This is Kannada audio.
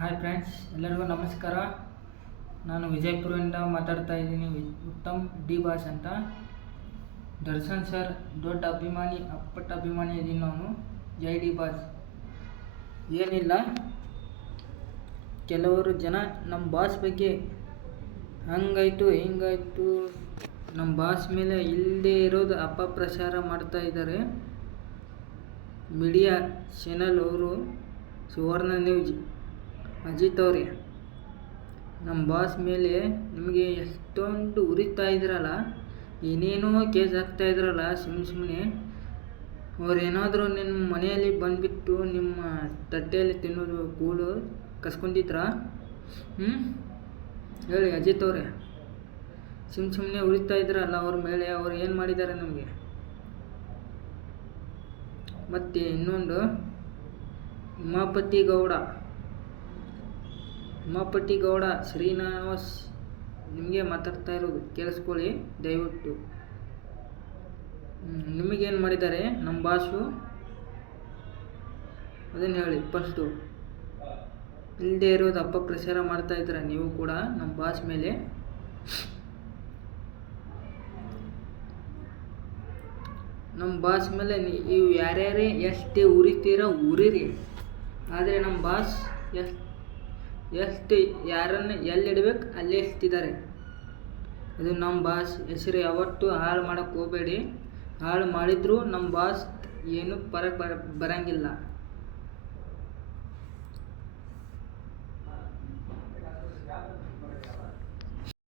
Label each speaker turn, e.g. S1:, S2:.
S1: ಹಾಯ್ ಫ್ರೆಂಡ್ಸ್ ಎಲ್ಲರಿಗೂ ನಮಸ್ಕಾರ. ನಾನು ವಿಜಯಪುರದಿಂದ ಮಾತಾಡ್ತಾ ಇದ್ದೀನಿ ಉತ್ತಮ್ ಡಿ ಬಾಸ್ ಅಂತ. ದರ್ಶನ್ ಸರ್ ದೊಡ್ಡ ಅಭಿಮಾನಿ ಅಪ್ಪಟ್ಟ ಅಭಿಮಾನಿ ಇದ್ದೀನಿ ನಾನು. ಜೈ ಡಿ ಬಾಸ್. ಏನಿಲ್ಲ. ಕೆಲವರು ಜನ ನಮ್ಮ ಬಾಸ್ ಬಗ್ಗೆ ಹಂಗಾಯ್ತು, ಹಿಂಗಾಯ್ತು. ನಮ್ಮ ಬಾಸ್ ಮೇಲೆ ಇಲ್ಲದೆ ಇರೋದು ಅಪಪ್ರಚಾರ ಮಾಡ್ತಾ ಇದ್ದಾರೆ. ಮೀಡಿಯಾ ಚಾನಲ್ ಅವರು ಸುವರ್ಣ ನ್ಯೂಸ್ ಅಜಿತ್ ಅವ್ರೆ ನಮ್ಮ ಬಾಸ್ ಮೇಲೆ ನಿಮಗೆ ಎಷ್ಟೊಂದು ಉರಿತಾ ಇದ್ರಲ್ಲ, ಏನೇನೋ ಕೇಸ್ ಹಾಕ್ತಾ ಇದ್ರಲ್ಲ ಸುಮ್ಮನೆ ಸುಮ್ಮನೆ ಅವ್ರೇನಾದರೂ ನಿಮ್ಮ ಮನೆಯಲ್ಲಿ ಬಂದುಬಿಟ್ಟು ನಿಮ್ಮ ತಟ್ಟೆಯಲ್ಲಿ ತಿನ್ನೋದು ಕೂಳು ಕಸ್ಕೊಂಡಿದ್ರಾ? ಹ್ಞೂ ಹೇಳಿ ಅಜಿತ್ ಅವರೇ ಸುಮ್ಮ ಸುಮ್ಮನೆ ಉರಿತಾ ಇದ್ರಲ್ಲ ಅವ್ರ ಮೇಲೆ, ಅವ್ರು ಏನು ಮಾಡಿದ್ದಾರೆ ನಮಗೆ? ಮತ್ತು ಇನ್ನೊಂದು, ಉಮಾಪತಿ ಗೌಡ. ಉಮಾಪತಿ ಗೌಡ ಶ್ರೀನಿವಾಸ್ ನಿಮಗೆ ಮಾತಾಡ್ತಾ ಇರೋದು ಕೇಳಿಸ್ಕೊಳ್ಳಿ, ದಯವಿಟ್ಟು. ನಿಮಗೇನು ಮಾಡಿದ್ದಾರೆ? ನಮ್ಮ ಭಾಷು ಅದನ್ನು ಹೇಳಿ ಫಸ್ಟು ಇಲ್ಲದೆ ಇರೋದು ಅಪಪ್ರಚಾರ ಮಾಡ್ತಾ ಇದ್ದೀರ, ನೀವು ಕೂಡ ನಮ್ಮ ಬಾಸ್ ಮೇಲೆ. ನಮ್ಮ ಬಾಸ್ ಮೇಲೆ ನೀವು ಯಾರ್ಯಾರೇ ಎಷ್ಟೇ ಉರಿತೀರೋ ಉರಿರಿ ಆದರೆ ನಮ್ಮ ಬಾಸ್ ಎಷ್ಟು ಎಷ್ಟು ಯಾರನ್ನು ಎಲ್ಲಿ ಇಡ್ಬೇಕು ಅಲ್ಲೇ ಇಡ್ತಿದ್ದಾರೆ ಅದು ನಮ್ಮ ಬಾಸ್. ಹೆಸರು ಯಾವತ್ತು ಹಾಳು ಮಾಡೋಕ್ಕೆ ಹೋಗಬೇಡಿ. ಹಾಳು ಮಾಡಿದರೂ ನಮ್ಮ ಬಾಸ್ ಏನೂ ಫರಕ್ ಬರ, ಬರಂಗಿಲ್ಲ.